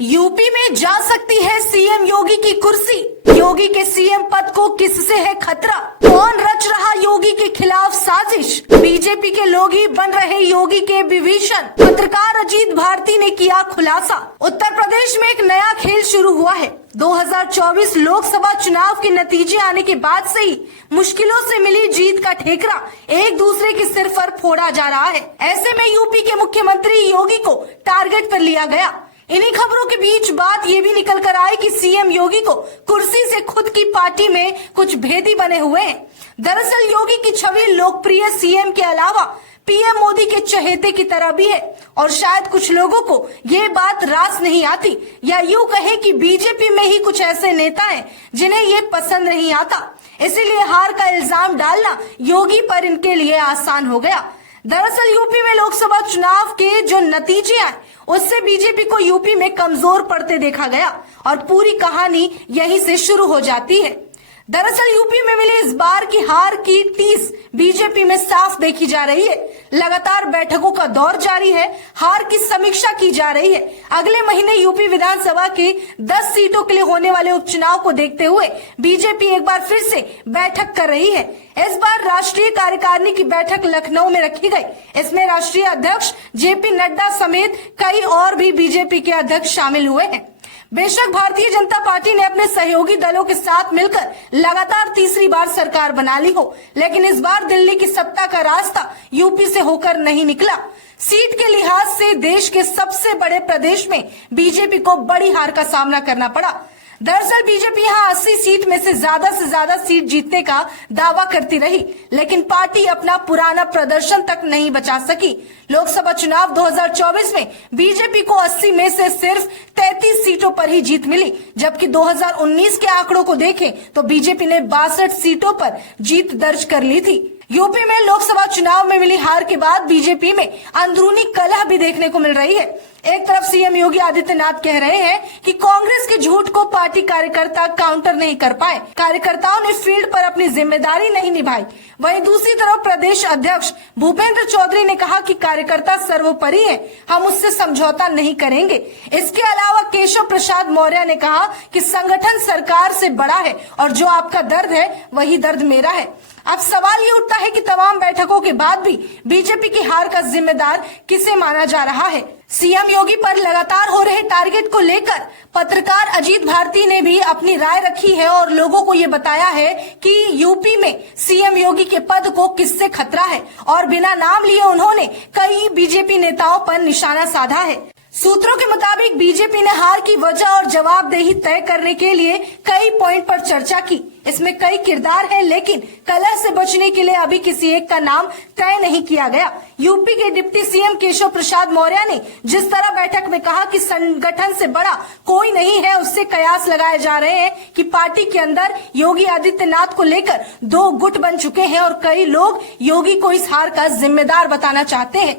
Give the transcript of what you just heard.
UP में जा सकती है सीएम योगी की कुर्सी। योगी के सीएम पद को किससे है खतरा? कौन रच रहा योगी के खिलाफ साजिश? बीजेपी के लोग ही बन रहे योगी के विभीषण। पत्रकार अजीत भारती ने किया खुलासा। उत्तर प्रदेश में एक नया खेल शुरू हुआ है। 2024 लोकसभा चुनाव के नतीजे आने के बाद से ही मुश्किलों से मिली जीत का ठेकरा एक दूसरे के सिर पर फोड़ा जा रहा है। ऐसे में यूपी के मुख्यमंत्री योगी को टारगेट पर लिया गया। इन्हीं खबरों के बीच बात ये भी निकल कर आई कि सीएम योगी को कुर्सी से खुद की पार्टी में कुछ भेदी बने हुए हैं। दरअसल योगी की छवि लोकप्रिय सीएम के अलावा पीएम मोदी के चहेते की तरह भी है और शायद कुछ लोगों को ये बात रास नहीं आती, या यूं कहे कि बीजेपी में ही कुछ ऐसे नेता हैं जिन्हें ये पसंद नहीं आता। इसीलिए हार का इल्जाम डालना योगी पर इनके लिए आसान हो गया। दरअसल यूपी में लोकसभा चुनाव के जो नतीजे आए उससे बीजेपी को यूपी में कमजोर पड़ते देखा गया और पूरी कहानी यहीं से शुरू हो जाती है। दरअसल यूपी में मिली इस बार की हार की टीस बीजेपी में साफ देखी जा रही है। लगातार बैठकों का दौर जारी है, हार की समीक्षा की जा रही है। अगले महीने यूपी विधानसभा के 10 सीटों के लिए होने वाले उपचुनाव को देखते हुए बीजेपी एक बार फिर से बैठक कर रही है। इस बार राष्ट्रीय कार्यकारिणी की बैठक लखनऊ में रखी गई। इसमें राष्ट्रीय अध्यक्ष जेपी नड्डा समेत कई और भी बीजेपी के अध्यक्ष शामिल हुए हैं। बेशक भारतीय जनता पार्टी ने अपने सहयोगी दलों के साथ मिलकर लगातार तीसरी बार सरकार बना ली हो, लेकिन इस बार दिल्ली की सत्ता का रास्ता यूपी से होकर नहीं निकला। सीट के लिहाज से देश के सबसे बड़े प्रदेश में बीजेपी को बड़ी हार का सामना करना पड़ा। दरअसल बीजेपी यहाँ 80 सीट में से ज्यादा सीट जीतने का दावा करती रही, लेकिन पार्टी अपना पुराना प्रदर्शन तक नहीं बचा सकी। लोकसभा चुनाव 2024 में बीजेपी को 80 में से सिर्फ 33 सीटों पर ही जीत मिली, जबकि 2019 के आंकड़ों को देखें तो बीजेपी ने 62 सीटों पर जीत दर्ज कर ली थी। यूपी में लोकसभा चुनाव में मिली हार के बाद बीजेपी में अंदरूनी कलह भी देखने को मिल रही है। एक तरफ सीएम योगी आदित्यनाथ कह रहे हैं कि कांग्रेस के झूठ को पार्टी कार्यकर्ता काउंटर नहीं कर पाए, कार्यकर्ताओं ने फील्ड पर अपनी जिम्मेदारी नहीं निभाई। वहीं दूसरी तरफ प्रदेश अध्यक्ष भूपेंद्र चौधरी ने कहा कि कार्यकर्ता सर्वोपरि है, हम उससे समझौता नहीं करेंगे। इसके अलावा केशव प्रसाद मौर्य ने कहा कि संगठन सरकार से बड़ा है और जो आपका दर्द है वही दर्द मेरा है। अब सवाल ये उठता है कि तमाम बैठकों के बाद भी बीजेपी की हार का जिम्मेदार किसे माना जा रहा है? सीएम योगी पर लगातार हो रहे टारगेट को लेकर पत्रकार अजीत भारती ने भी अपनी राय रखी है और लोगों को ये बताया है कि यूपी में सीएम योगी के पद को किससे खतरा है, और बिना नाम लिए उन्होंने कई बीजेपी नेताओं पर निशाना साधा है। सूत्रों के मुताबिक बीजेपी ने हार की वजह और जवाबदेही तय करने के लिए कई पॉइंट पर चर्चा की। इसमें कई किरदार हैं, लेकिन कलह से बचने के लिए अभी किसी एक का नाम तय नहीं किया गया। यूपी के डिप्टी सीएम केशव प्रसाद मौर्य ने जिस तरह बैठक में कहा कि संगठन से बड़ा कोई नहीं है, उससे कयास लगाए जा रहे हैं कि पार्टी के अंदर योगी आदित्यनाथ को लेकर 2 गुट बन चुके हैं और कई लोग योगी को इस हार का जिम्मेदार बताना चाहते हैं।